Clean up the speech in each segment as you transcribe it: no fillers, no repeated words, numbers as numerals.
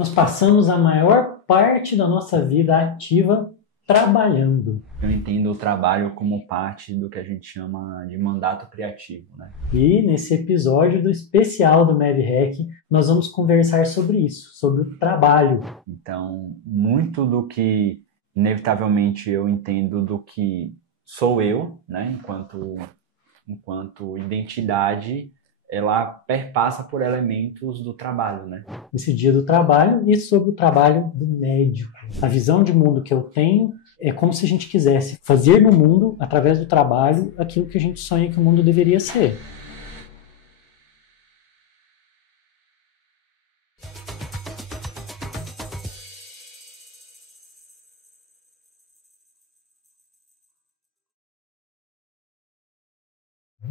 Nós passamos a maior parte da nossa vida ativa trabalhando. Eu entendo o trabalho como parte do que a gente chama de mandato criativo, né? E nesse episódio do especial do MavHack, nós vamos conversar sobre isso, sobre o trabalho. Então, muito do que inevitavelmente eu entendo do que sou eu, né, enquanto identidade, ela perpassa por elementos do trabalho, né? Esse dia do trabalho e sobre o trabalho do médico. A visão de mundo que eu tenho é como se a gente quisesse fazer no mundo, através do trabalho, aquilo que a gente sonha que o mundo deveria ser.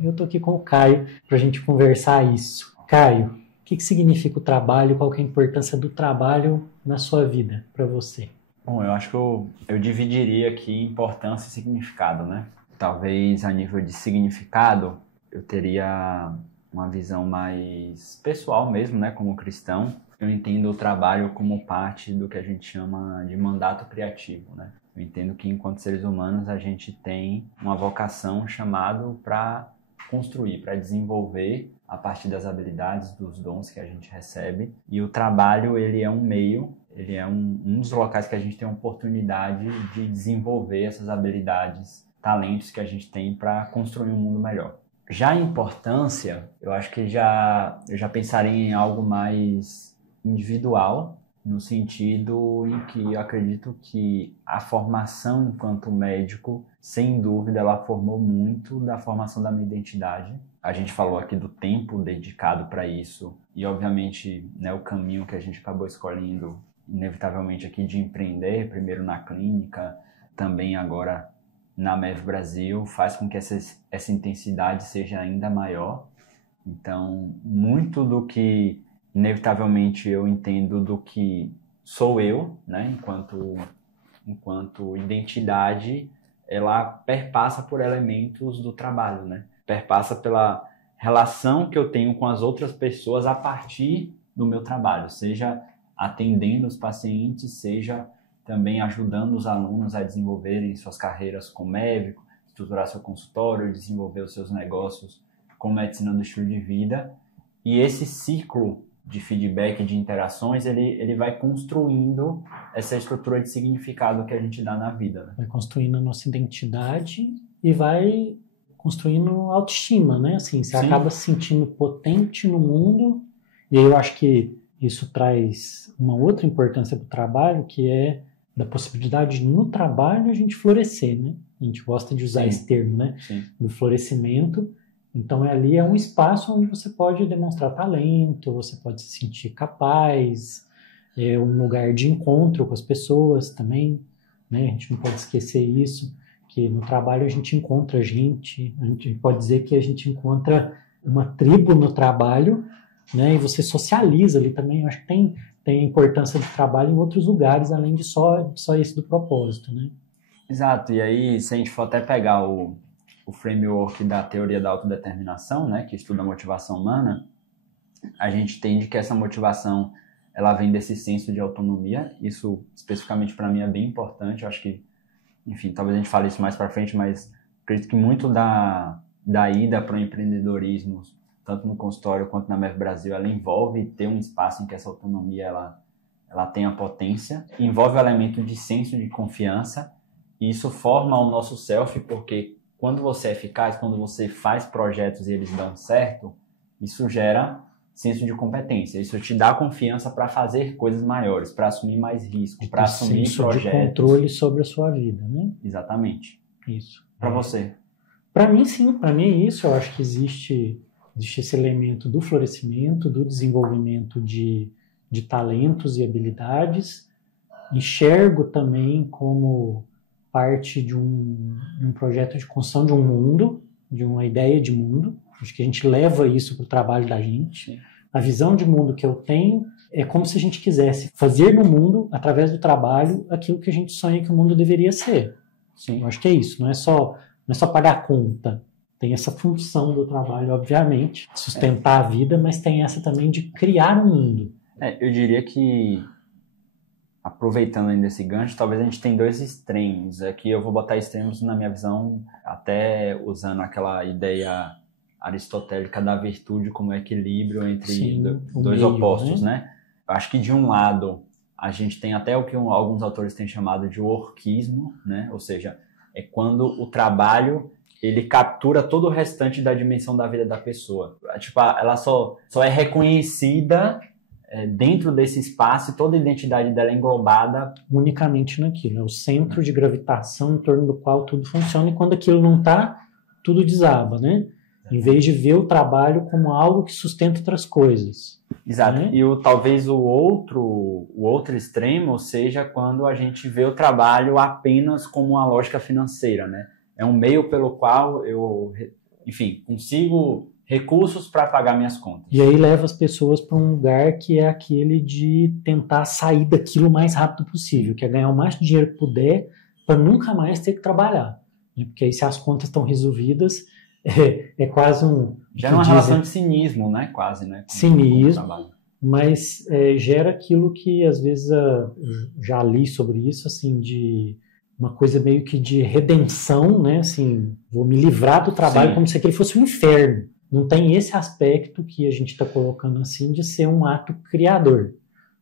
Eu estou aqui com o Caio para a gente conversar isso. Caio, o que significa o trabalho? Qual que é a importância do trabalho na sua vida, para você? Bom, eu acho que eu dividiria aqui importância e significado, né? Talvez a nível de significado, eu teria uma visão mais pessoal mesmo, né? Como cristão, eu entendo o trabalho como parte do que a gente chama de mandato criativo, né? Eu entendo que enquanto seres humanos a gente tem uma vocação chamado para construir, para desenvolver a partir das habilidades, dos dons que a gente recebe. E o trabalho, ele é um meio, ele é um dos locais que a gente tem a oportunidade de desenvolver essas habilidades, talentos que a gente tem para construir um mundo melhor. Já a importância, eu acho que eu já pensaria em algo mais individual, no sentido em que eu acredito que a formação enquanto médico, sem dúvida, ela formou muito da formação da minha identidade. A gente falou aqui do tempo dedicado para isso e, obviamente, né, o caminho que a gente acabou escolhendo, inevitavelmente, aqui de empreender, primeiro na clínica, também agora na Mav Brasil, faz com que essa intensidade seja ainda maior. Então, muito do que inevitavelmente eu entendo do que sou eu, né, enquanto identidade, ela perpassa por elementos do trabalho, né? Perpassa pela relação que eu tenho com as outras pessoas a partir do meu trabalho, seja atendendo os pacientes, seja também ajudando os alunos a desenvolverem suas carreiras como médico, estruturar seu consultório, desenvolver os seus negócios com medicina do estilo de vida. E esse ciclo de feedback, de interações, ele vai construindo essa estrutura de significado que a gente dá na vida, né? Vai construindo a nossa identidade e vai construindo autoestima, né? Assim, você acaba se sentindo potente no mundo, e aí eu acho que isso traz uma outra importância para o trabalho, que é da possibilidade no trabalho a gente florescer, né? A gente gosta de usar esse termo, né? Sim. Do florescimento. Então, ali é um espaço onde você pode demonstrar talento, você pode se sentir capaz, é um lugar de encontro com as pessoas também, né? A gente não pode esquecer isso, que no trabalho a gente encontra gente pode dizer que a gente encontra uma tribo no trabalho, né? E você socializa ali também. Eu acho que tem a importância do trabalho em outros lugares, além de só esse do propósito, né? Exato, e aí se a gente for até pegar o framework da teoria da autodeterminação, né, que estuda a motivação humana, a gente entende que essa motivação ela vem desse senso de autonomia. Isso especificamente para mim é bem importante. Eu acho que, enfim, talvez a gente fale isso mais para frente, mas acredito que muito da ida para o empreendedorismo, tanto no consultório quanto na Mav Brasil, ela envolve ter um espaço em que essa autonomia ela tenha potência, envolve o elemento de senso de confiança, e isso forma o nosso self, porque quando você é eficaz, quando você faz projetos e eles dão certo, isso gera senso de competência. Isso te dá confiança para fazer coisas maiores, para assumir mais risco, para assumir projetos. De controle sobre a sua vida, né? Exatamente. Isso. Para você? Para mim, sim. Para mim é isso. Eu acho que existe esse elemento do florescimento, do desenvolvimento de talentos e habilidades. Enxergo também como parte de um projeto de construção de um mundo, de uma ideia de mundo. Acho que a gente leva isso para o trabalho da gente. Sim. A visão de mundo que eu tenho é como se a gente quisesse fazer no mundo, através do trabalho, aquilo que a gente sonha que o mundo deveria ser. Sim, eu acho que é isso. Não é só pagar a conta. Tem essa função do trabalho, obviamente, sustentar a vida, mas tem essa também de criar um mundo. Eu diria que aproveitando ainda esse gancho, talvez a gente tem dois extremos. Aqui eu vou botar extremos na minha visão, até usando aquela ideia aristotélica da virtude como equilíbrio entre dois meio, opostos, né? Eu acho que de um lado a gente tem até o que alguns autores têm chamado de workismo, né? Ou seja, é quando o trabalho ele captura todo o restante da dimensão da vida da pessoa. Tipo, ela só é reconhecida dentro desse espaço e toda a identidade dela é englobada unicamente naquilo. É o centro de gravitação em torno do qual tudo funciona, e quando aquilo não está, tudo desaba, né? Em vez de ver o trabalho como algo que sustenta outras coisas. Exato. Né? E talvez o outro extremo seja quando a gente vê o trabalho apenas como uma lógica financeira, né? É um meio pelo qual eu, enfim, consigo recursos para pagar minhas contas. E aí leva as pessoas para um lugar que é aquele de tentar sair daquilo o mais rápido possível, que é ganhar o mais dinheiro que puder para nunca mais ter que trabalhar. Né? Porque aí se as contas estão resolvidas, é quase um... Gera uma relação de cinismo, né? Quase, né? Cinismo, mas gera aquilo que às vezes já li sobre isso, assim, de uma coisa meio que de redenção, né? Assim, vou me livrar do trabalho como se aquele fosse um inferno. Não tem esse aspecto que a gente está colocando assim de ser um ato criador.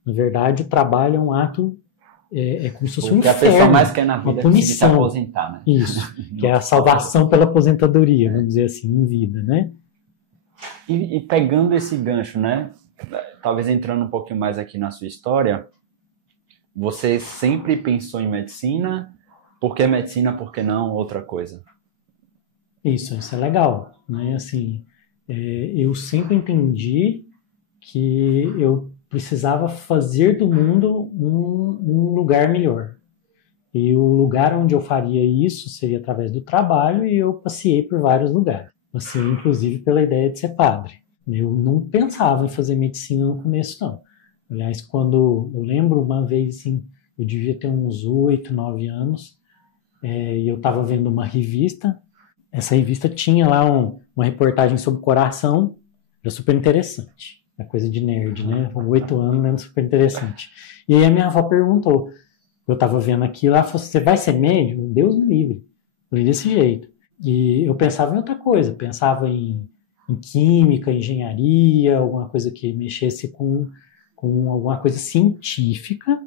Na verdade, o trabalho é um ato, como se fosse um inferno. O que a pessoa mais quer na vida é conseguir se aposentar, né? Isso, que é a salvação pela aposentadoria, vamos dizer assim, em vida, né? E pegando esse gancho, né? Talvez entrando um pouquinho mais aqui na sua história, você sempre pensou em medicina? Por que medicina, por que não outra coisa? Isso é legal, né? Assim, eu sempre entendi que eu precisava fazer do mundo um lugar melhor. E o lugar onde eu faria isso seria através do trabalho, e eu passei por vários lugares. Assim, inclusive pela ideia de ser padre. Eu não pensava em fazer medicina no começo, não. Aliás, quando eu lembro uma vez, assim, eu devia ter uns 8, 9 anos, e eu estava vendo uma revista. Essa revista tinha lá uma reportagem sobre o coração, era super interessante. É coisa de nerd, né? Com 8 anos, era super interessante. E aí a minha avó perguntou, eu estava vendo aquilo, ela falou, você vai ser médico? Deus me livre. Eu falei, desse jeito. E eu pensava em outra coisa, pensava em química, engenharia, alguma coisa que mexesse com alguma coisa científica.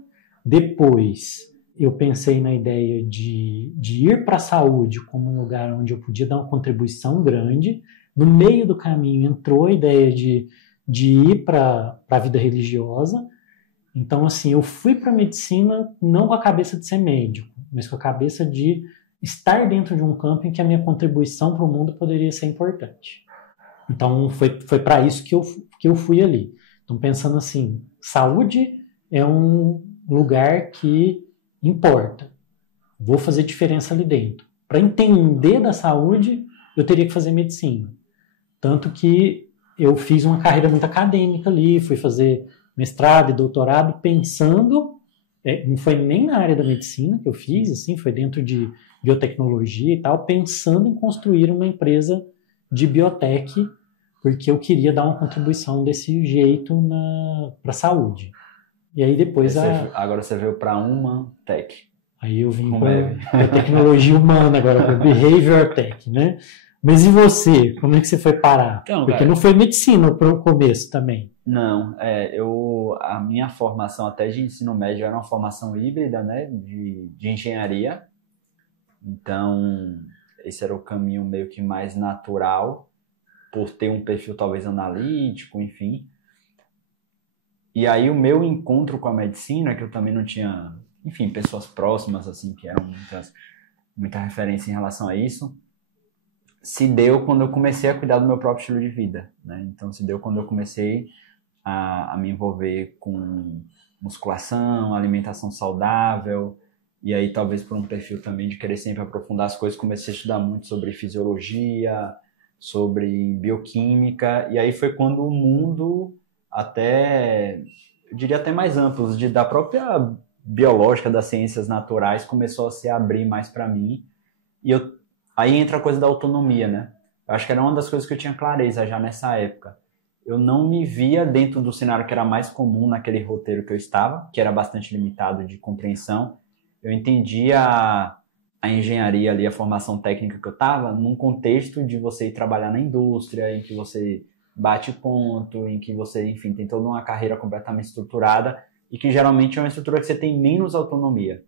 Depois eu pensei na ideia de ir para a saúde como um lugar onde eu podia dar uma contribuição grande. No meio do caminho entrou a ideia de ir para a vida religiosa. Então, assim, eu fui para a medicina não com a cabeça de ser médico, mas com a cabeça de estar dentro de um campo em que a minha contribuição para o mundo poderia ser importante. Então, foi para isso que eu fui ali. Então, pensando assim, saúde é um lugar que importa. Vou fazer diferença ali dentro. Para entender da saúde, eu teria que fazer medicina. Tanto que eu fiz uma carreira muito acadêmica ali, fui fazer mestrado e doutorado pensando, não foi nem na área da medicina que eu fiz, assim, foi dentro de biotecnologia e tal, pensando em construir uma empresa de biotech, porque eu queria dar uma contribuição desse jeito para a saúde. E aí depois agora você veio para uma tech. Aí eu vim para a tecnologia humana agora, para Behavior Tech, né? Mas e você? Como é que você foi parar? Então, porque não foi medicina para o começo também. Não, a minha formação até de ensino médio era uma formação híbrida, né, de engenharia. Então, esse era o caminho meio que mais natural, por ter um perfil talvez analítico, enfim. E aí o meu encontro com a medicina, que eu também não tinha, enfim, pessoas próximas, assim, que eram muita referência em relação a isso, se deu quando eu comecei a cuidar do meu próprio estilo de vida, né? Então, se deu quando eu comecei a me envolver com musculação, alimentação saudável, e aí talvez por um perfil também de querer sempre aprofundar as coisas, comecei a estudar muito sobre fisiologia, sobre bioquímica, e aí foi quando o mundo até, eu diria até mais amplo, da própria biológica, das ciências naturais, começou a se abrir mais para mim, e aí entra a coisa da autonomia, né? Eu acho que era uma das coisas que eu tinha clareza já nessa época. eu não me via dentro do cenário que era mais comum naquele roteiro que eu estava, que era bastante limitado de compreensão. Eu entendia a engenharia ali, a formação técnica que eu estava, num contexto de você ir trabalhar na indústria, em que você bate ponto, em que você, enfim, tem toda uma carreira completamente estruturada e que geralmente é uma estrutura que você tem menos autonomia.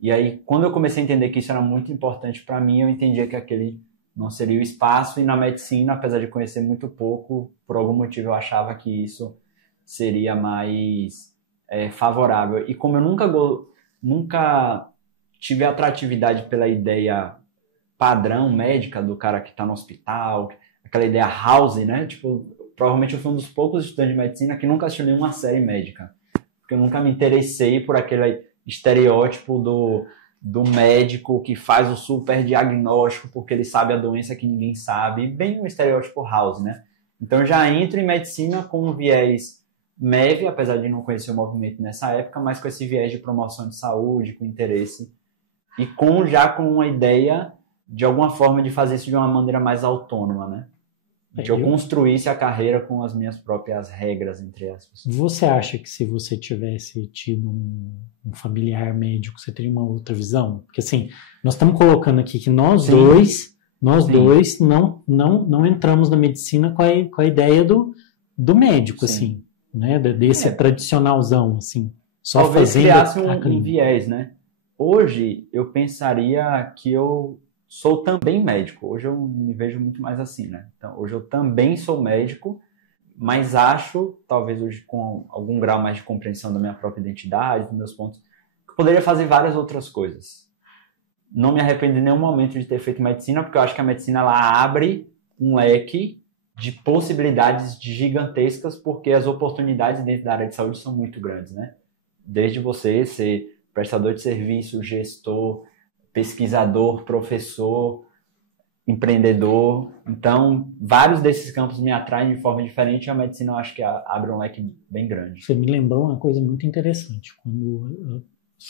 E aí, quando eu comecei a entender que isso era muito importante para mim, eu entendia que aquele não seria o espaço, e na medicina, apesar de conhecer muito pouco, por algum motivo eu achava que isso seria mais favorável. E como eu nunca tive atratividade pela ideia padrão médica do cara que está no hospital, aquela ideia house, né? Tipo, provavelmente eu fui um dos poucos estudantes de medicina que nunca assistiu nenhuma série médica, porque eu nunca me interessei por aquele estereótipo do médico que faz o super diagnóstico porque ele sabe a doença que ninguém sabe, bem um estereótipo house, né? Então eu já entro em medicina com um viés MEV, apesar de não conhecer o movimento nessa época, mas com esse viés de promoção de saúde, com interesse, e já com uma ideia, de alguma forma, de fazer isso de uma maneira mais autônoma, né? Que eu construísse a carreira com as minhas próprias regras, entre aspas. Você acha que se você tivesse tido um familiar médico, você teria uma outra visão? Porque assim, nós estamos colocando aqui que nós dois não entramos na medicina com a ideia do médico, assim, né? Desse tradicionalzão, assim. Só talvez fazendo criasse um viés, né? Hoje, eu pensaria que eu sou também médico. Hoje eu me vejo muito mais assim, né? Então, hoje eu também sou médico, mas acho, talvez hoje com algum grau mais de compreensão da minha própria identidade, dos meus pontos, que eu poderia fazer várias outras coisas. Não me arrependo em nenhum momento de ter feito medicina, porque eu acho que a medicina ela abre um leque de possibilidades gigantescas, porque as oportunidades dentro da área de saúde são muito grandes, né? Desde você ser prestador de serviço, gestor, pesquisador, professor, empreendedor. Então, vários desses campos me atraem de forma diferente e a medicina eu acho que abre um leque bem grande. Você me lembrou uma coisa muito interessante.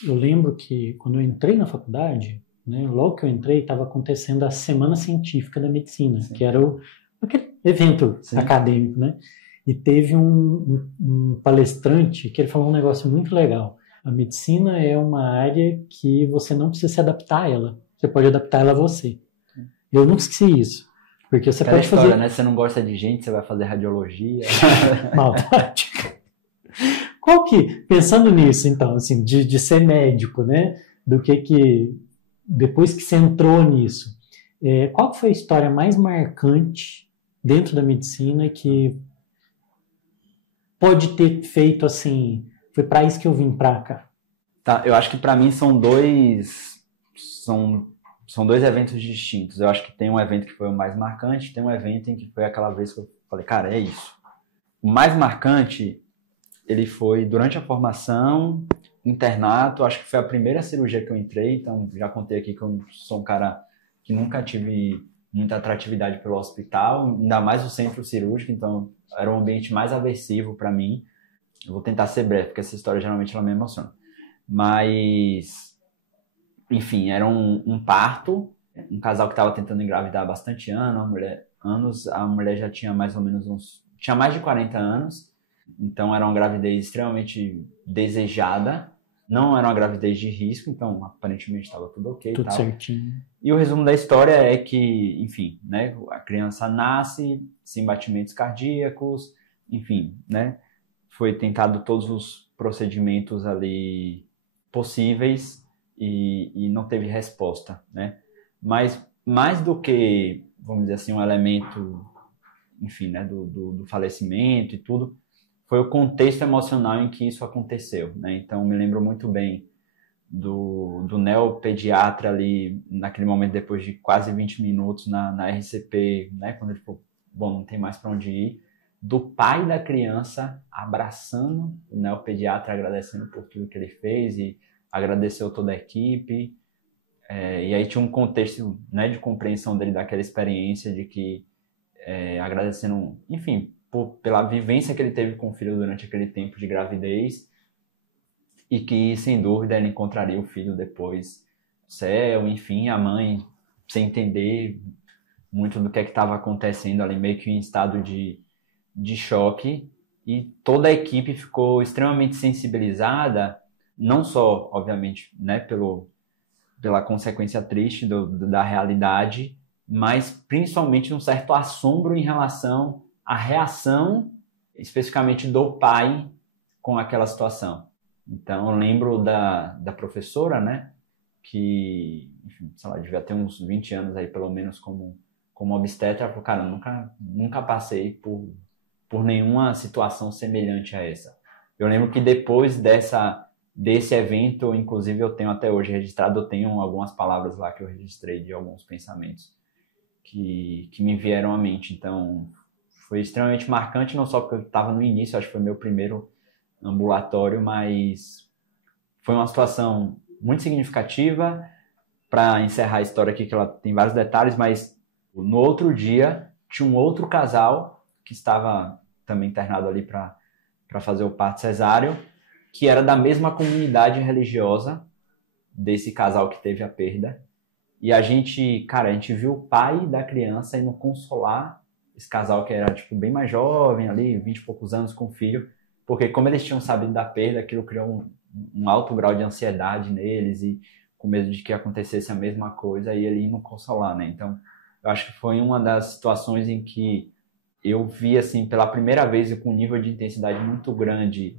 Eu lembro que quando eu entrei na faculdade, né, logo que eu entrei, estava acontecendo a Semana Científica da Medicina, Sim. que era aquele evento Sim. acadêmico, né? E teve um palestrante que ele falou um negócio muito legal. A medicina é uma área que você não precisa se adaptar a ela. Você pode adaptar ela a você. Eu nunca esqueci isso. Porque você pode história, fazer... né? Você não gosta de gente, você vai fazer radiologia. Maldade. Pensando nisso, então, assim, de ser médico, né? Depois que você entrou nisso, qual que foi a história mais marcante dentro da medicina que pode ter feito assim... Foi para isso que eu vim para cá. Tá, eu acho que para mim são dois eventos distintos. Eu acho que tem um evento que foi o mais marcante, tem um evento em que foi aquela vez que eu falei, cara, é isso. O mais marcante, ele foi durante a formação, internato, acho que foi a primeira cirurgia que eu entrei, então já contei aqui que eu sou um cara que nunca tive muita atratividade pelo hospital, ainda mais o centro cirúrgico, então era um ambiente mais aversivo para mim. Eu vou tentar ser breve, porque essa história geralmente ela me emociona. Mas, enfim, era um parto, um casal que estava tentando engravidar há bastante anos, a mulher já tinha mais ou menos tinha mais de 40 anos, então era uma gravidez extremamente desejada, não era uma gravidez de risco, então aparentemente estava tudo ok. Tudo certinho. E o resumo da história é que, enfim, né, a criança nasce sem batimentos cardíacos, enfim, né? Foi tentado todos os procedimentos ali possíveis e não teve resposta, né? Mas mais do que, vamos dizer assim, um elemento, enfim, né, do falecimento e tudo, foi o contexto emocional em que isso aconteceu, né? Então, me lembro muito bem do neopediatra ali, naquele momento, depois de quase 20 minutos na RCP, né? Quando ele falou, bom, não tem mais para onde ir, do pai da criança abraçando o neopediatra, agradecendo por tudo que ele fez e agradeceu toda a equipe. E aí tinha um contexto, né, de compreensão dele daquela experiência, de que agradecendo, enfim, pela vivência que ele teve com o filho durante aquele tempo de gravidez e que, sem dúvida, ele encontraria o filho depois no céu, enfim, a mãe sem entender muito do que estava acontecendo ali, meio que em estado de de choque e toda a equipe ficou extremamente sensibilizada, não só, obviamente, né, pela consequência triste da realidade, mas principalmente um certo assombro em relação à reação, especificamente do pai, com aquela situação. Então, eu lembro da professora, né, que, enfim, sei lá, devia ter uns 20 anos aí, pelo menos, como obstetra, ela falou, cara, nunca passei por nenhuma situação semelhante a essa. Eu lembro que depois desse evento, inclusive eu tenho até hoje registrado, eu tenho algumas palavras lá que eu registrei de alguns pensamentos que me vieram à mente. Então, foi extremamente marcante, não só porque eu estava no início, acho que foi meu primeiro ambulatório, mas foi uma situação muito significativa. Para encerrar a história aqui, que ela tem vários detalhes, mas no outro dia tinha um outro casal que estava também internado ali para fazer o parto cesáreo, que era da mesma comunidade religiosa desse casal que teve a perda. E a gente viu o pai da criança indo consolar esse casal que era tipo bem mais jovem ali, 20 e poucos anos com o filho, porque como eles tinham sabido da perda, aquilo criou um alto grau de ansiedade neles e com medo de que acontecesse a mesma coisa e ele indo consolar, né? Então, eu acho que foi uma das situações em que eu vi, assim, pela primeira vez e com um nível de intensidade muito grande,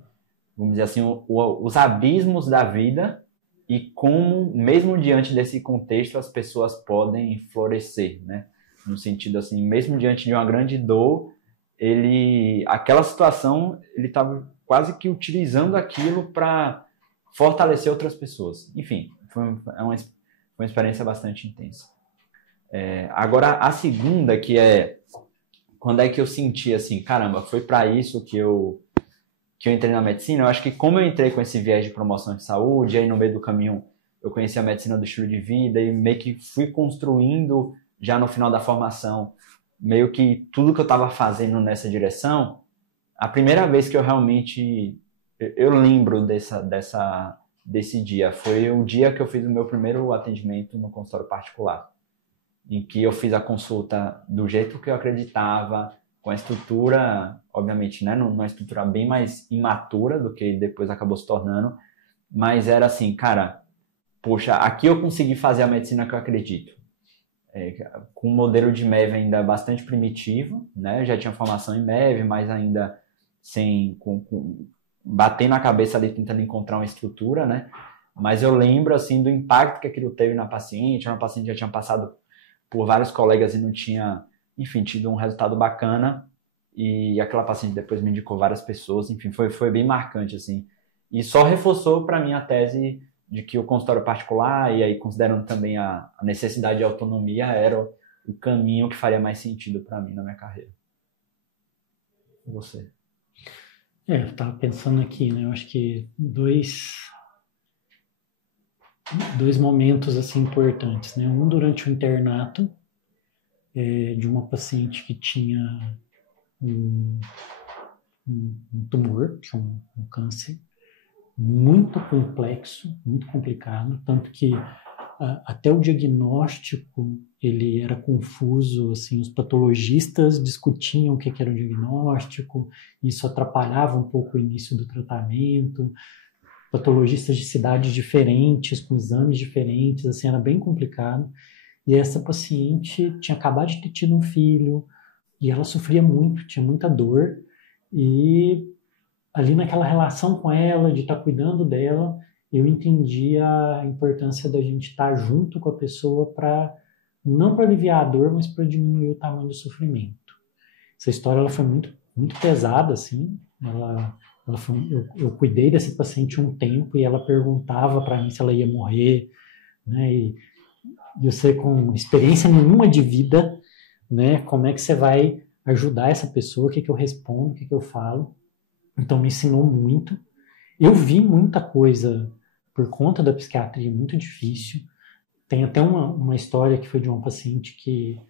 vamos dizer assim, os abismos da vida e como, mesmo diante desse contexto, as pessoas podem florescer, né? No sentido, assim, mesmo diante de uma grande dor, aquela situação, ele estava quase que utilizando aquilo para fortalecer outras pessoas. Enfim, foi uma experiência bastante intensa. Agora, a segunda, que é quando é que eu senti assim, caramba, foi para isso que eu entrei na medicina. Eu acho que como eu entrei com esse viés de promoção de saúde, aí no meio do caminho eu conheci a medicina do estilo de vida e meio que fui construindo já no final da formação, meio que tudo que eu estava fazendo nessa direção. A primeira vez que eu realmente eu lembro desse dia foi o dia que eu fiz o meu primeiro atendimento no consultório particular, em que eu fiz a consulta do jeito que eu acreditava, com a estrutura, obviamente, né, numa estrutura bem mais imatura do que depois acabou se tornando, mas era assim, cara, poxa, aqui eu consegui fazer a medicina que eu acredito. Com um modelo de MEV ainda bastante primitivo, né, eu já tinha formação em MEV, mas ainda sem, batendo na cabeça ali, tentando encontrar uma estrutura, né, mas eu lembro, assim, do impacto que aquilo teve na paciente. Uma paciente já tinha passado por vários colegas e não tinha, enfim, tido um resultado bacana, e aquela paciente depois me indicou várias pessoas, enfim, foi bem marcante, assim, e só reforçou para mim a tese de que o consultório particular, e aí considerando também a necessidade de autonomia, era o caminho que faria mais sentido para mim na minha carreira. E você? Eu estava pensando aqui, né, eu acho que dois momentos assim importantes, né? Um durante o internato, de uma paciente que tinha um tumor, um câncer muito complexo, muito complicado, tanto que até o diagnóstico ele era confuso, assim, os patologistas discutiam o que era o diagnóstico, isso atrapalhava um pouco o início do tratamento, patologistas de cidades diferentes, com exames diferentes, assim, era bem complicado. E essa paciente tinha acabado de ter tido um filho, e ela sofria muito, tinha muita dor, e ali naquela relação com ela, de estar cuidando dela, eu entendi a importância da gente estar junto com a pessoa não para aliviar a dor, mas para diminuir o tamanho do sofrimento. Essa história ela foi muito, muito pesada, assim, eu cuidei dessa paciente um tempo e ela perguntava para mim se ela ia morrer, né? E você com experiência nenhuma de vida, né? Como é que você vai ajudar essa pessoa? O que eu respondo? O que eu falo? Então me ensinou muito. Eu vi muita coisa por conta da psiquiatria muito difícil. Tem até uma história que foi de uma paciente que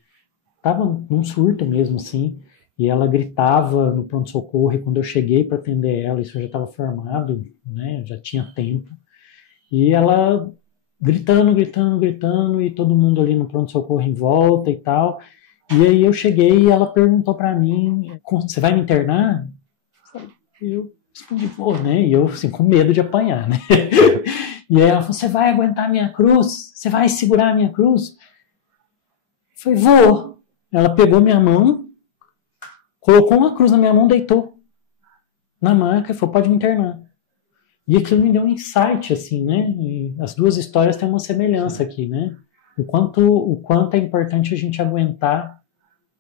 estava num surto mesmo, assim, e ela gritava no pronto-socorro, e quando eu cheguei para atender ela, isso eu já estava formado, né, já tinha tempo, e ela gritando, e todo mundo ali no pronto-socorro em volta e tal, E aí eu cheguei e ela perguntou para mim, você vai me internar? Eu respondi, vou, né? E eu, assim, com medo de apanhar, né? E aí ela falou, você vai aguentar a minha cruz? Você vai segurar a minha cruz? Eu falei, vou. Ela pegou minha mão, colocou uma cruz na minha mão, deitou na maca e falou, pode me internar. E aquilo me deu um insight, assim, né? E as duas histórias têm uma semelhança aqui, né? O quanto é importante a gente aguentar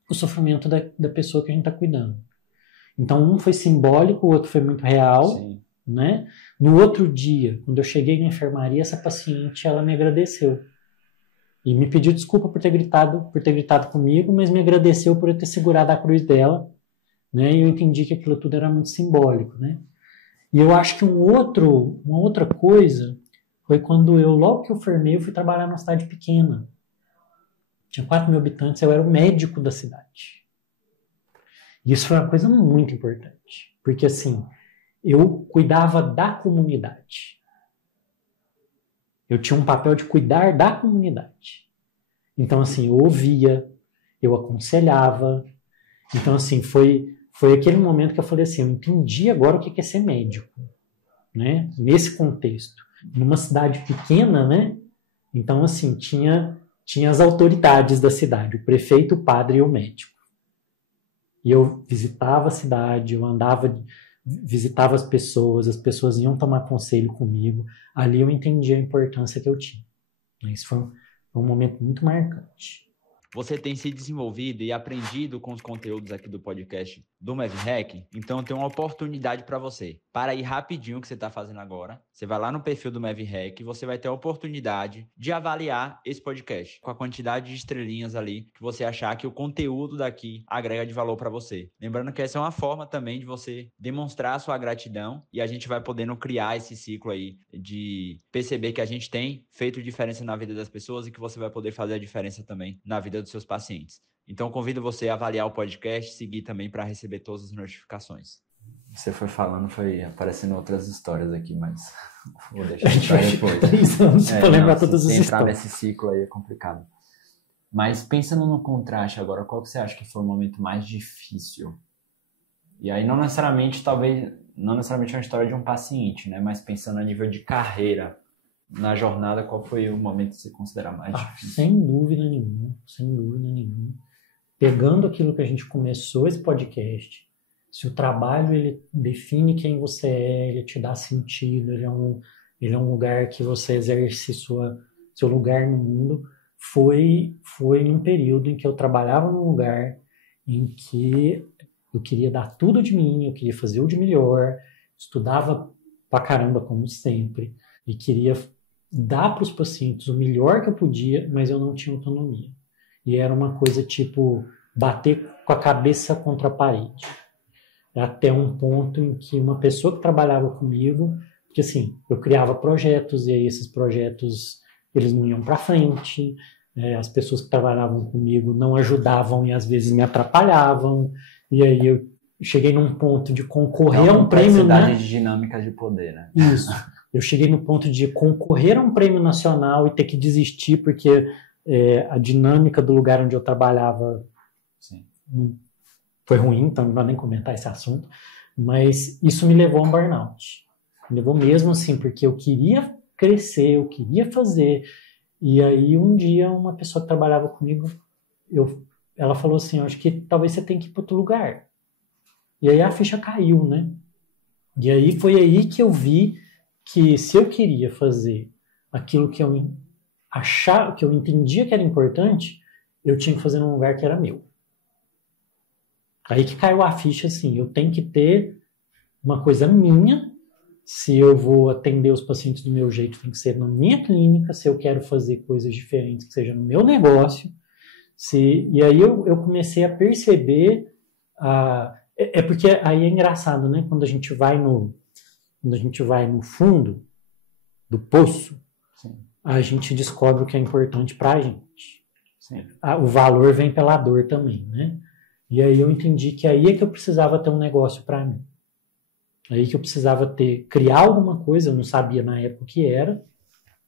o sofrimento da pessoa que a gente está cuidando. Então, um foi simbólico, o outro foi muito real, sim, né? No outro dia, quando eu cheguei na enfermaria, essa paciente, ela me agradeceu. E me pediu desculpa por ter gritado comigo, mas me agradeceu por eu ter segurado a cruz dela, né? E eu entendi que aquilo tudo era muito simbólico, né? E eu acho que uma outra coisa foi quando logo que eu formei, eu fui trabalhar numa cidade pequena. Tinha 4.000 habitantes, eu era o médico da cidade. E isso foi uma coisa muito importante, porque assim, eu cuidava da comunidade. Eu tinha um papel de cuidar da comunidade. Então assim, eu ouvia, eu aconselhava. Então assim, foi aquele momento que eu falei assim, eu entendi agora o que é ser médico, né? Nesse contexto. Numa cidade pequena, né? Então assim, tinha as autoridades da cidade, o prefeito, o padre e o médico. E eu visitava a cidade, eu andava, visitava as pessoas iam tomar conselho comigo. Ali eu entendi a importância que eu tinha. Isso foi um momento muito marcante. Você tem se desenvolvido e aprendido com os conteúdos aqui do podcast do MevHack, então tem uma oportunidade para você. Para ir rapidinho o que você está fazendo agora, você vai lá no perfil do MevHack e você vai ter a oportunidade de avaliar esse podcast com a quantidade de estrelinhas ali que você achar que o conteúdo daqui agrega de valor para você. Lembrando que essa é uma forma também de você demonstrar a sua gratidão e a gente vai podendo criar esse ciclo aí de perceber que a gente tem feito diferença na vida das pessoas e que você vai poder fazer a diferença também na vida dos seus pacientes. Então, convido você a avaliar o podcast e seguir também para receber todas as notificações. Você foi falando, foi aparecendo outras histórias aqui, mas vou deixar para depois. 3 anos para lembrar todas as histórias. Entrar nesse ciclo aí é complicado. Mas pensando no contraste agora, qual que você acha que foi o momento mais difícil? E aí não necessariamente uma história de um paciente, né? Mas pensando a nível de carreira, na jornada, qual foi o momento que você considera mais difícil? Sem dúvida nenhuma. Pegando aquilo que a gente começou esse podcast, se o trabalho ele define quem você é, ele te dá sentido, ele é um lugar que você exerce seu lugar no mundo, foi um período em que eu trabalhava num lugar em que eu queria dar tudo de mim, eu queria fazer o de melhor, estudava pra caramba, como sempre, e queria dar para os pacientes o melhor que eu podia, mas eu não tinha autonomia. E era uma coisa tipo bater com a cabeça contra a parede. Até um ponto em que uma pessoa que trabalhava comigo, porque assim, eu criava projetos e aí esses projetos eles não iam para frente, as pessoas que trabalhavam comigo não ajudavam e às vezes me atrapalhavam, e aí eu cheguei num ponto de concorrer a um prêmio... de dinâmicas de poder, né? Isso. Eu cheguei no ponto de concorrer a um prêmio nacional e ter que desistir porque a dinâmica do lugar onde eu trabalhava foi ruim, então não vou nem comentar esse assunto, mas isso me levou a um burnout. Me levou mesmo assim, porque eu queria crescer, eu queria fazer, e aí um dia uma pessoa que trabalhava comigo, ela falou assim, acho que talvez você tenha que ir para outro lugar. E aí a ficha caiu, né? E aí foi aí que eu vi que se eu queria fazer aquilo que eu achava, que eu entendia que era importante, eu tinha que fazer num lugar que era meu. Aí que caiu a ficha assim, eu tenho que ter uma coisa minha, se eu vou atender os pacientes do meu jeito, tem que ser na minha clínica, se eu quero fazer coisas diferentes, que seja no meu negócio. E aí eu comecei a perceber, porque aí é engraçado, né? Quando a gente vai no fundo do poço, sim, a gente descobre o que é importante pra gente. Sim. O valor vem pela dor também, né? E aí eu entendi que aí é que eu precisava ter um negócio para mim. Aí que eu precisava criar alguma coisa, eu não sabia na época o que era.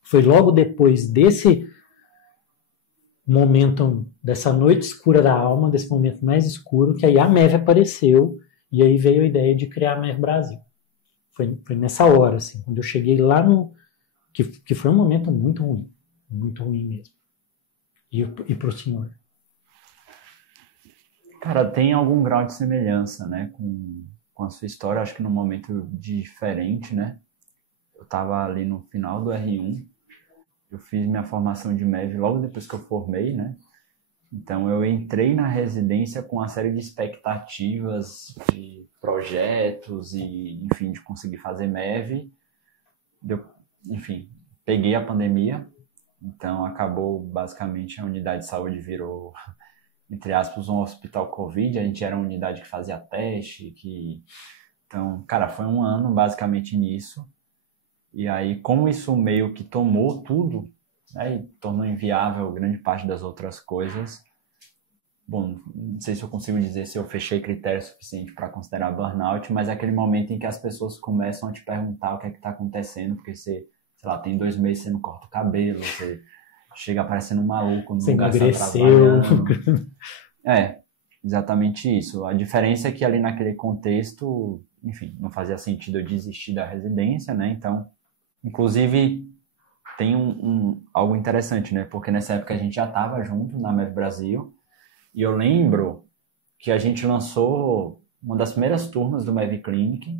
Foi logo depois momento dessa noite escura da alma, desse momento mais escuro, que aí a MEV apareceu e aí veio a ideia de criar a MEV Brasil. Foi nessa hora, assim, quando eu cheguei lá no... Que foi um momento muito ruim mesmo. E pro senhor? Cara, tem algum grau de semelhança, né, com a sua história, acho que num momento diferente, né? Eu estava ali no final do R1, eu fiz minha formação de MEV logo depois que eu formei, né? Então eu entrei na residência com uma série de expectativas, de projetos e, enfim, de conseguir fazer MEV. Enfim, peguei a pandemia, então acabou basicamente a unidade de saúde virou, entre aspas, um hospital Covid. A gente era uma unidade que fazia teste, então, cara, foi um ano basicamente nisso. E aí, como isso meio que tomou tudo, né, e tornou inviável grande parte das outras coisas, bom, não sei se eu consigo dizer se eu fechei critério suficiente para considerar burnout, mas é aquele momento em que as pessoas começam a te perguntar o que é que está acontecendo, porque você, sei lá, tem 2 meses você não corta o cabelo, você chega parecendo um maluco no lugar que você está trabalhando. Exatamente isso. A diferença é que ali naquele contexto, enfim, não fazia sentido eu desistir da residência, né? Então, inclusive, tem algo interessante, né? Porque nessa época a gente já estava junto na MEV Brasil, e eu lembro que a gente lançou uma das primeiras turmas do MEV Clinic,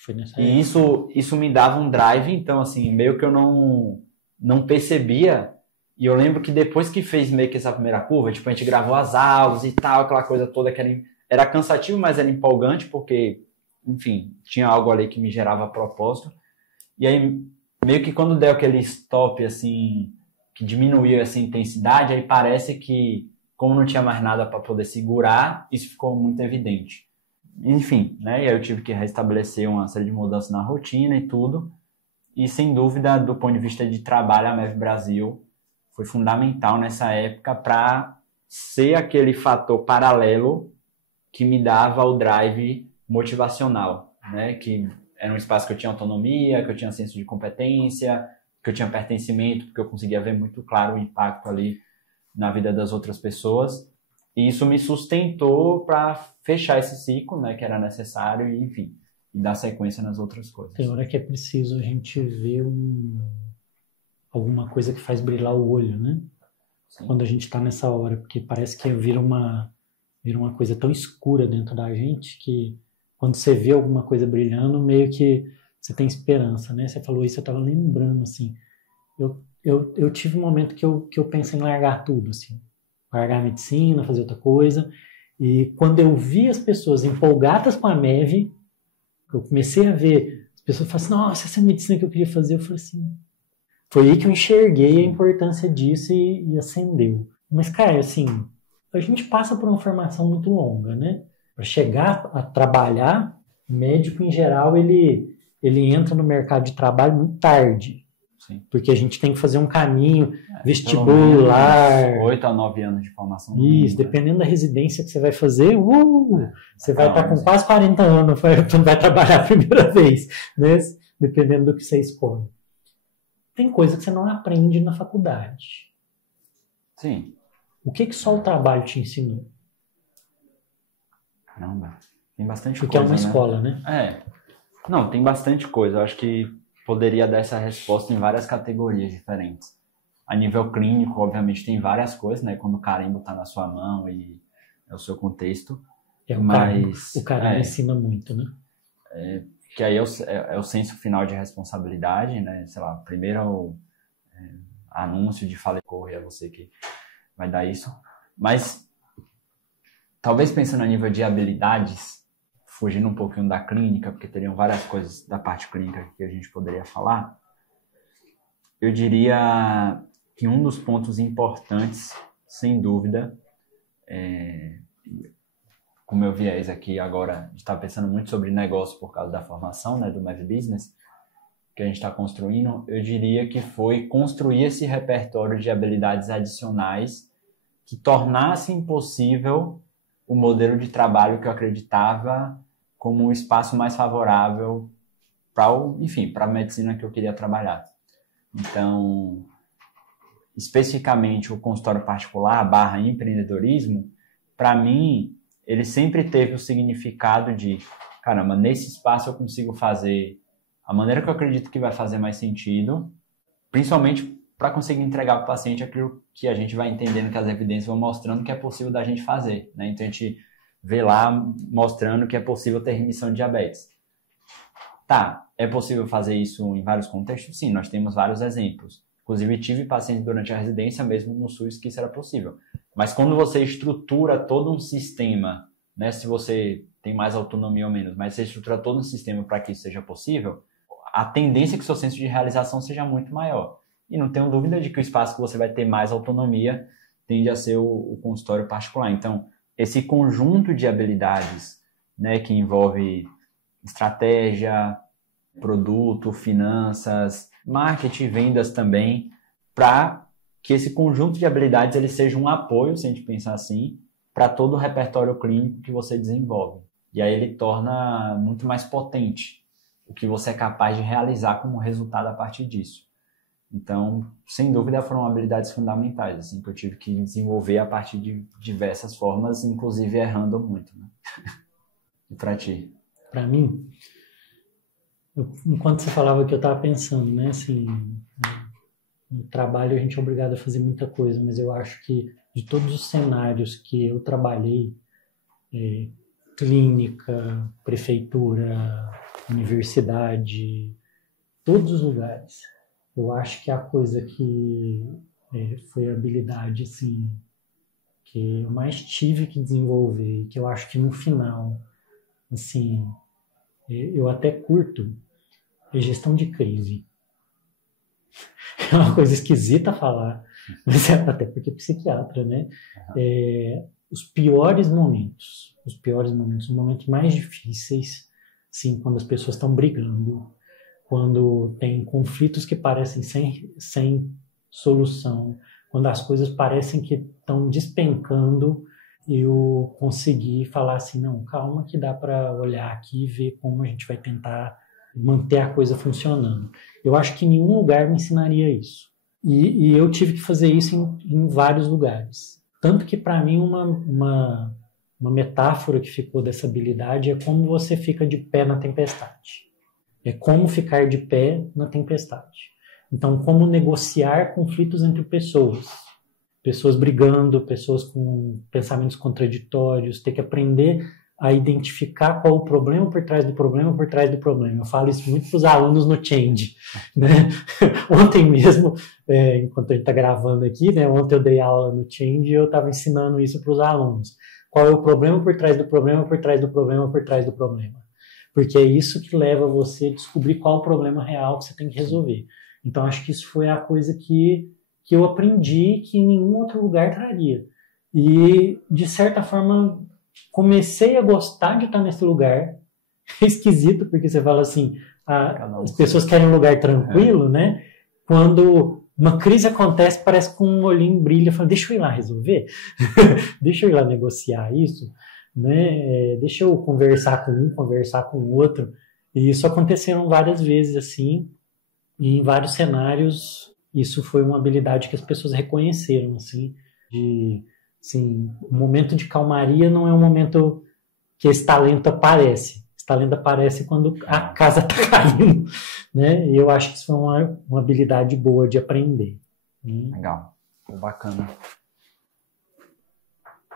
Foi nessa e isso me dava um drive, então, assim, meio que eu não percebia. E eu lembro que depois que fez meio que essa primeira curva, tipo, a gente gravou as aulas e tal, aquela coisa toda que era cansativo, mas era empolgante, porque, enfim, tinha algo ali que me gerava propósito. E aí, meio que quando deu aquele stop, assim, que diminuiu essa intensidade, aí parece que, como não tinha mais nada para poder segurar, isso ficou muito evidente. Enfim, né? E aí eu tive que restabelecer uma série de mudanças na rotina e tudo. E, sem dúvida, do ponto de vista de trabalho, a MEV Brasil foi fundamental nessa época para ser aquele fator paralelo que me dava o drive motivacional, né? Que era um espaço que eu tinha autonomia, que eu tinha senso de competência, que eu tinha pertencimento, porque eu conseguia ver muito claro o impacto ali na vida das outras pessoas. E isso me sustentou para fechar esse ciclo, né, que era necessário, e, enfim, e dar sequência nas outras coisas. Tem hora que é preciso a gente ver alguma coisa que faz brilhar o olho, né? Sim. Quando a gente está nessa hora, porque parece que vira uma coisa tão escura dentro da gente que quando você vê alguma coisa brilhando, meio que você tem esperança, né? Você falou isso, eu estava lembrando, assim, eu tive um momento que eu pensei em largar tudo, assim, largar a medicina, fazer outra coisa, e quando eu vi as pessoas empolgadas com a MEV, eu comecei a ver as pessoas falando assim, nossa, essa é a medicina que eu queria fazer, eu falei assim, foi aí que eu enxerguei a importância disso e acendeu. Mas, cara, assim, a gente passa por uma formação muito longa, né? Para chegar a trabalhar, o médico, em geral, ele entra no mercado de trabalho muito tarde. Sim. Porque a gente tem que fazer um caminho vestibular. 8 a 9 anos de formação. Isso, dependendo da residência que você vai fazer, você vai estar com quase 40 anos quando vai trabalhar a primeira vez, né? Dependendo do que você escolhe. Tem coisa que você não aprende na faculdade. Sim. O que só o trabalho te ensinou? Caramba, tem bastante Porque coisa, é uma escola, né? Não, tem bastante coisa. Eu acho que poderia dar essa resposta em várias categorias diferentes. A nível clínico, obviamente, tem várias coisas, né? Quando o carimbo está na sua mão e é o seu contexto. O carimbo ensina muito, né? Que aí é o senso final de responsabilidade, né? Sei lá, primeiro anúncio de fale corre, é você que vai dar isso. Mas, talvez pensando a nível de habilidades, fugindo um pouquinho da clínica, porque teriam várias coisas da parte clínica que a gente poderia falar, eu diria que um dos pontos importantes, sem dúvida, com o meu viés aqui agora, a gente está pensando muito sobre negócio por causa da formação, né, do MEV Business, que a gente está construindo, eu diria que foi construir esse repertório de habilidades adicionais que tornassem possível o modelo de trabalho que eu acreditava como um espaço mais favorável para a medicina que eu queria trabalhar. Então, especificamente o consultório particular / empreendedorismo, para mim, ele sempre teve o significado de, caramba, nesse espaço eu consigo fazer a maneira que eu acredito que vai fazer mais sentido, principalmente para conseguir entregar para o paciente aquilo que a gente vai entendendo, que as evidências vão mostrando que é possível da gente fazer, né? Então a gente vê lá mostrando que é possível ter remissão de diabetes. Tá, é possível fazer isso em vários contextos? Sim, nós temos vários exemplos. Inclusive tive pacientes durante a residência, mesmo no SUS, que isso era possível. Mas quando você estrutura todo um sistema, né, se você tem mais autonomia ou menos, mas você estrutura todo um sistema para que isso seja possível, a tendência é que o seu senso de realização seja muito maior. E não tenho dúvida de que o espaço que você vai ter mais autonomia tende a ser o consultório particular. Então, esse conjunto de habilidades, né, que envolve estratégia, produto, finanças, marketing, vendas também, para que esse conjunto de habilidades ele seja um apoio, se a gente pensar assim, para todo o repertório clínico que você desenvolve. E aí ele torna muito mais potente o que você é capaz de realizar como resultado a partir disso. Então, sem dúvida, foram habilidades fundamentais, assim, que eu tive que desenvolver a partir de diversas formas, inclusive errando muito, né? E para ti? Para mim, enquanto você falava que eu estava pensando, né, assim, no trabalho a gente é obrigado a fazer muita coisa, mas eu acho que de todos os cenários que eu trabalhei, clínica, prefeitura, universidade, todos os lugares, eu acho que a coisa que foi a habilidade, assim, que eu mais tive que desenvolver, que eu acho que no final, assim, eu até curto, é gestão de crise. É uma coisa esquisita falar, mas até porque é psiquiatra, né? Os piores momentos, os momentos mais difíceis, sim, quando as pessoas estão brigando, quando tem conflitos que parecem sem solução, quando as coisas parecem que estão despencando, eu consegui falar assim, não, calma que dá para olhar aqui e ver como a gente vai tentar manter a coisa funcionando. Eu acho que nenhum lugar me ensinaria isso. E eu tive que fazer isso em vários lugares. Tanto que, para mim, uma metáfora que ficou dessa habilidade é como você fica de pé na tempestade. É como ficar de pé na tempestade. Então, como negociar conflitos entre pessoas. Pessoas brigando, pessoas com pensamentos contraditórios, ter que aprender a identificar qual o problema por trás do problema por trás do problema. Eu falo isso muito para os alunos no Change, né? Ontem mesmo, enquanto a gente está gravando aqui, né, ontem eu dei aula no Change e eu estava ensinando isso para os alunos. Qual é o problema por trás do problema por trás do problema por trás do problema? Porque é isso que leva você a descobrir qual o problema real que você tem que resolver. Então, acho que isso foi a coisa que eu aprendi que em nenhum outro lugar traria. E, de certa forma, comecei a gostar de estar nesse lugar. É esquisito, porque você fala assim, as pessoas querem um lugar tranquilo, né? Quando uma crise acontece, parece que um olhinho brilha, fala, deixa eu ir lá resolver, deixa eu ir lá negociar isso, né? Deixa eu conversar com um, conversar com o outro. E isso aconteceram várias vezes, assim, e em vários cenários, isso foi uma habilidade que as pessoas reconheceram, assim, assim, o momento de calmaria não é um momento que esse talento aparece. Esse talento aparece quando a casa está caindo, né? E eu acho que isso foi uma habilidade boa de aprender. Legal, bacana.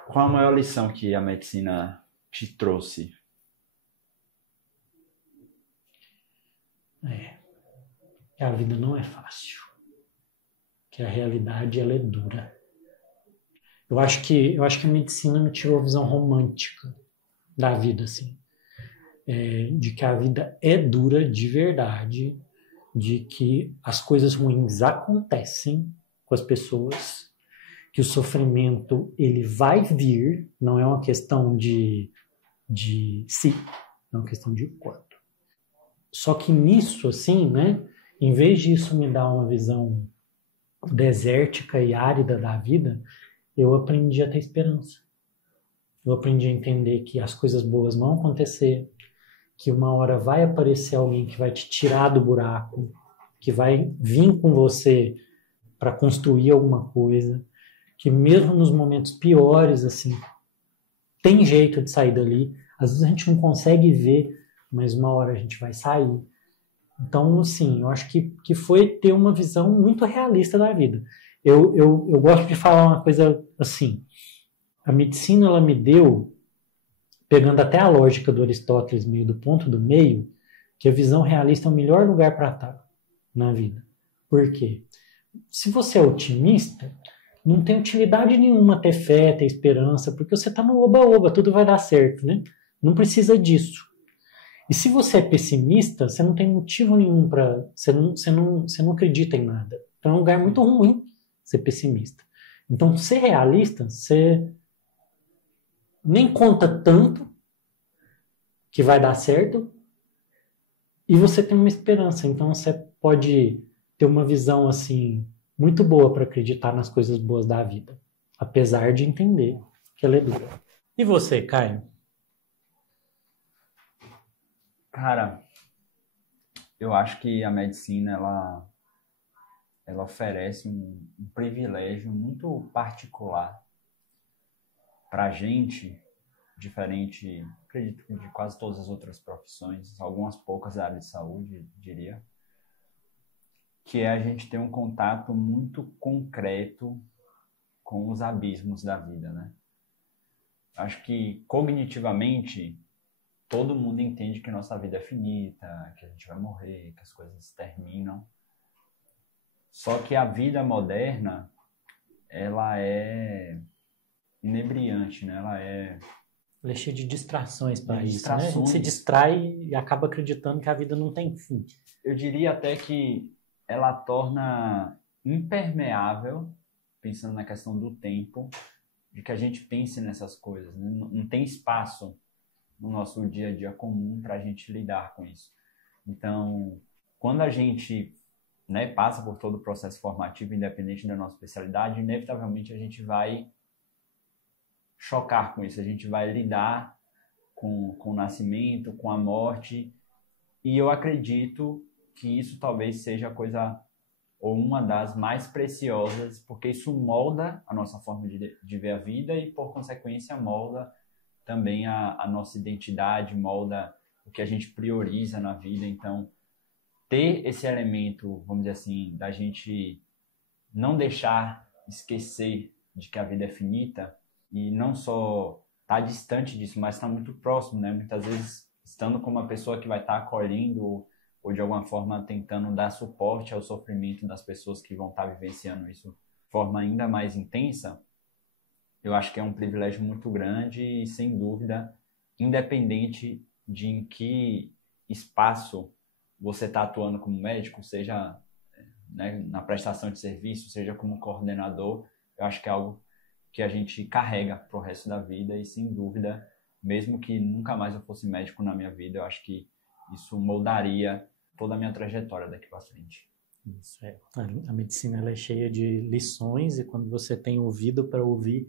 Qual a maior lição que a medicina te trouxe? Que a vida não é fácil. Que a realidade ela é dura. Eu acho que a medicina me tirou a visão romântica da vida, assim. De que a vida é dura de verdade, de que as coisas ruins acontecem com as pessoas, que o sofrimento ele vai vir, não é uma questão de se, é uma questão de quando. Só que nisso, assim, né, em vez disso me dar uma visão desértica e árida da vida, eu aprendi a ter esperança. Eu aprendi a entender que as coisas boas vão acontecer, que uma hora vai aparecer alguém que vai te tirar do buraco, que vai vir com você para construir alguma coisa, que mesmo nos momentos piores, assim, tem jeito de sair dali. Às vezes a gente não consegue ver, mas uma hora a gente vai sair. Então, assim, eu acho que foi ter uma visão muito realista da vida. Eu gosto de falar uma coisa assim, a medicina ela me deu, pegando até a lógica do Aristóteles, meio do ponto do meio, que a visão realista é o melhor lugar para estar na vida. Por quê? Se você é otimista, não tem utilidade nenhuma ter fé, ter esperança, porque você está no oba-oba, tudo vai dar certo, né? Não precisa disso. E se você é pessimista, você não tem motivo nenhum para... Você não acredita em nada. Então é um lugar muito ruim ser pessimista. Então, ser realista, você nem conta tanto que vai dar certo e você tem uma esperança. Então, você pode ter uma visão, assim, muito boa para acreditar nas coisas boas da vida, apesar de entender que ela é dura. E você, Caio? Cara, eu acho que a medicina, ela oferece um privilégio muito particular para a gente, diferente, acredito, de quase todas as outras profissões, algumas poucas da área de saúde, diria, que é a gente ter um contato muito concreto com os abismos da vida, né? Acho que cognitivamente todo mundo entende que nossa vida é finita, que a gente vai morrer, que as coisas terminam. Só que a vida moderna, ela é inebriante, né? Ela é cheia de distrações para isso, distrações. né? A gente se distrai e acaba acreditando que a vida não tem fim. Eu diria até que ela torna impermeável, pensando na questão do tempo, de que a gente pense nessas coisas, né? Não tem espaço no nosso dia a dia comum para a gente lidar com isso. Então, quando a gente, né, passa por todo o processo formativo, independente da nossa especialidade, inevitavelmente a gente vai chocar com isso, a gente vai lidar com o nascimento, com a morte, e eu acredito que isso talvez seja a coisa, ou uma das mais preciosas, porque isso molda a nossa forma de ver a vida e, por consequência, molda também a nossa identidade, molda o que a gente prioriza na vida. Então, ter esse elemento, vamos dizer assim, da gente não deixar esquecer de que a vida é finita e não só estar distante disso, mas estar muito próximo, né? Muitas vezes estando com uma pessoa que vai estar acolhendo ou de alguma forma tentando dar suporte ao sofrimento das pessoas que vão estar vivenciando isso de forma ainda mais intensa, eu acho que é um privilégio muito grande e, sem dúvida, independente de em que espaço você está atuando como médico, seja, né, na prestação de serviço, seja como coordenador, eu acho que é algo que a gente carrega para o resto da vida e, sem dúvida, mesmo que nunca mais eu fosse médico na minha vida, eu acho que isso moldaria toda a minha trajetória daqui para frente. Isso é. A medicina ela é cheia de lições e quando você tem ouvido para ouvir,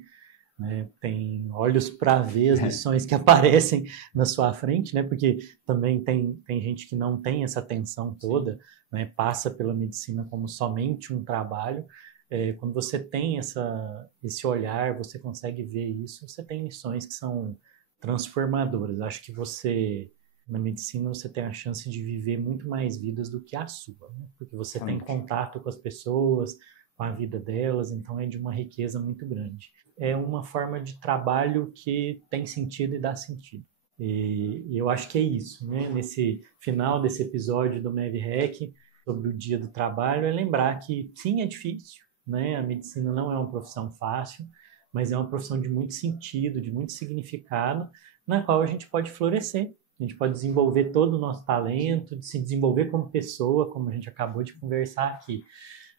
né, tem olhos para ver as lições que aparecem na sua frente, né, porque também tem gente que não tem essa atenção toda, né, passa pela medicina como somente um trabalho. Quando você tem esse olhar, você consegue ver isso, você tem lições que são transformadoras. Acho que na medicina, você tem a chance de viver muito mais vidas do que a sua, né? Porque você tem contato com as pessoas, com a vida delas, então é de uma riqueza muito grande. É uma forma de trabalho que tem sentido e dá sentido. E eu acho que é isso, né? Nesse final desse episódio do MevRec, sobre o Dia do Trabalho, é lembrar que sim, é difícil, né? A medicina não é uma profissão fácil, mas é uma profissão de muito sentido, de muito significado, na qual a gente pode florescer. A gente pode desenvolver todo o nosso talento, de se desenvolver como pessoa, como a gente acabou de conversar aqui,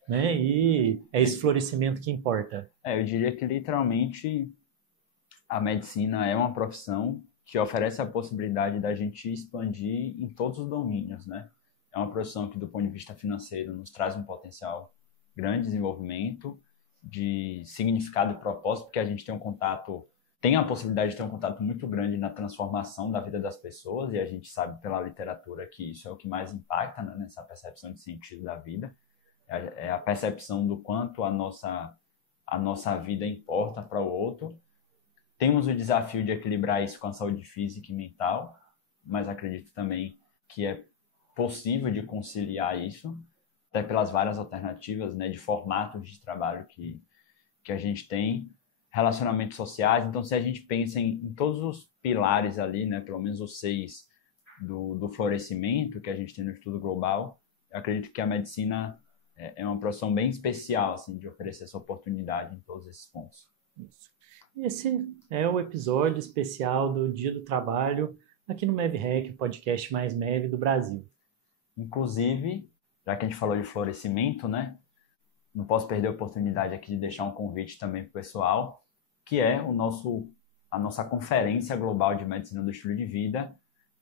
né? E é esse florescimento que importa. Eu diria que literalmente a medicina é uma profissão que oferece a possibilidade da gente expandir em todos os domínios, né? É uma profissão que, do ponto de vista financeiro, nos traz um potencial grande de desenvolvimento, de significado e propósito, porque a gente tem a possibilidade de ter um contato muito grande na transformação da vida das pessoas, e a gente sabe pela literatura que isso é o que mais impacta, né, nessa percepção de sentido da vida. É a percepção do quanto a nossa vida importa para o outro. Temos o desafio de equilibrar isso com a saúde física e mental, mas acredito também que é possível de conciliar isso, até pelas várias alternativas, né, de formatos de trabalho que a gente tem, relacionamentos sociais. Então, se a gente pensa em todos os pilares ali, né, pelo menos os 6 do florescimento que a gente tem no estudo global, eu acredito que a medicina é uma profissão bem especial, assim, de oferecer essa oportunidade em todos esses pontos. Isso. Esse é o episódio especial do Dia do Trabalho aqui no MEVREC, o podcast mais MEV do Brasil. Inclusive, já que a gente falou de florescimento, né, não posso perder a oportunidade aqui de deixar um convite também para o pessoal, que é a nossa Conferência Global de Medicina do Estilo de Vida,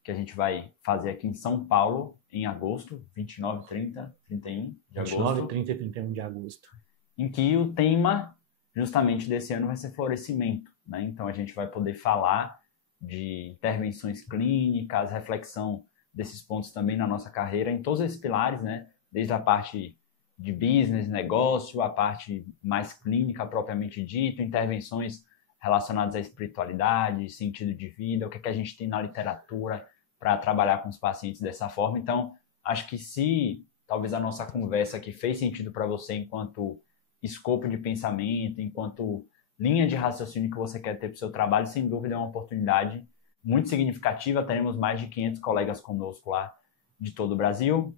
que a gente vai fazer aqui em São Paulo, em agosto, 29, 30, 31 de agosto. 29, 30 e 31 de agosto. Em que o tema, justamente desse ano, vai ser florescimento, né? Então, a gente vai poder falar de intervenções clínicas, reflexão desses pontos também na nossa carreira, em todos esses pilares, né? Desde a parte de business, negócio, a parte mais clínica propriamente dita, intervenções relacionadas à espiritualidade, sentido de vida, o que é que a gente tem na literatura para trabalhar com os pacientes dessa forma. Então, acho que se talvez a nossa conversa aqui fez sentido para você enquanto escopo de pensamento, enquanto linha de raciocínio que você quer ter para o seu trabalho, sem dúvida é uma oportunidade muito significativa. Teremos mais de 500 colegas conosco lá de todo o Brasil.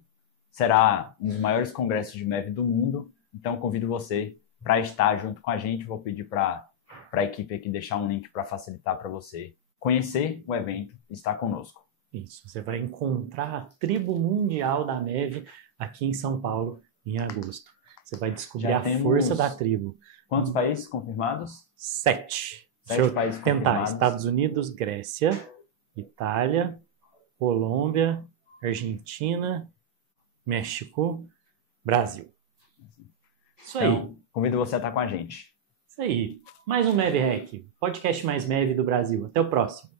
Será um dos maiores congressos de MEV do mundo, então convido você para estar junto com a gente. Vou pedir para a equipe aqui deixar um link para facilitar para você conhecer o evento e estar conosco. Isso, você vai encontrar a tribo mundial da MEV aqui em São Paulo em agosto. Você vai descobrir a força da tribo. Quantos países confirmados? 7. 7 países tentar. confirmados. Estados Unidos, Grécia, Itália, Colômbia, Argentina, México, Brasil. Isso aí. Então, convido você a estar com a gente. Isso aí. Mais um MEV Rec, podcast mais MEV do Brasil. Até o próximo.